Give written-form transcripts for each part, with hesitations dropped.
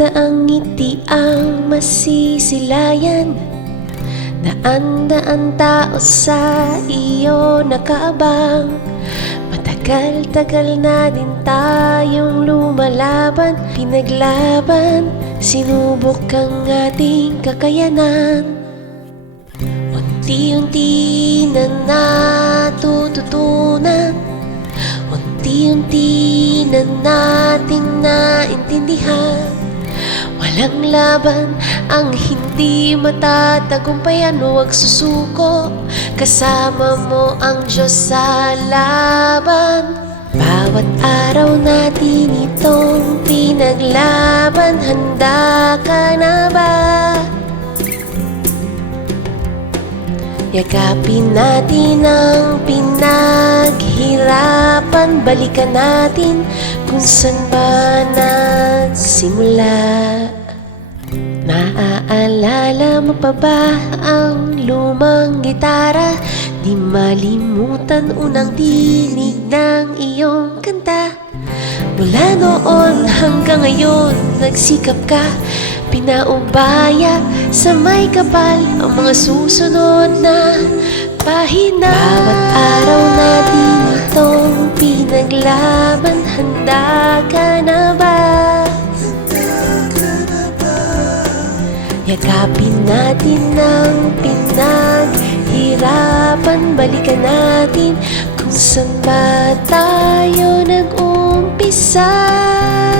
Daan-daang ngiti ang masisilayan, daan-daang tao sa iyo nakaabang. Matagal-tagal na din tayong lumalaban, pinaglaban, sinubok ang ating kakayanan. Unti-unti na natututunan, unti-unti na nating naintindihan. Walang laban ang hindi matatagumpayan. Huwag susuko, kasama mo ang Diyos sa laban. Bawat araw natin itong pinaglaban, handa ka na ba? Yakapin natin ang pinaghirapan, balikan natin kung saan ba nagsimula. Naaalala mo pa ba ang lumang gitara? Di malimutan unang dinig ng iyong kanta. Mula noon hanggang ngayon, nagsikap ka, pinaubaya sa may kapal ang mga susunod na pahina. Bawat araw natin itong pinaglaban, handa ka na ba? Yakapin natin ang pinaghirapan, balikan natin kung saan ba tayo nag-umpisa.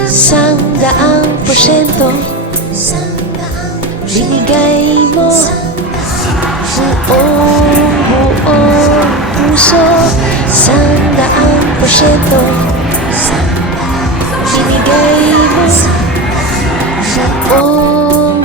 100% binigay mo buong puso. 100% binigay mo buong